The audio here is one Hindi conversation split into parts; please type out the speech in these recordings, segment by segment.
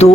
2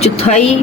1/4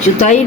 1/4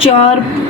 4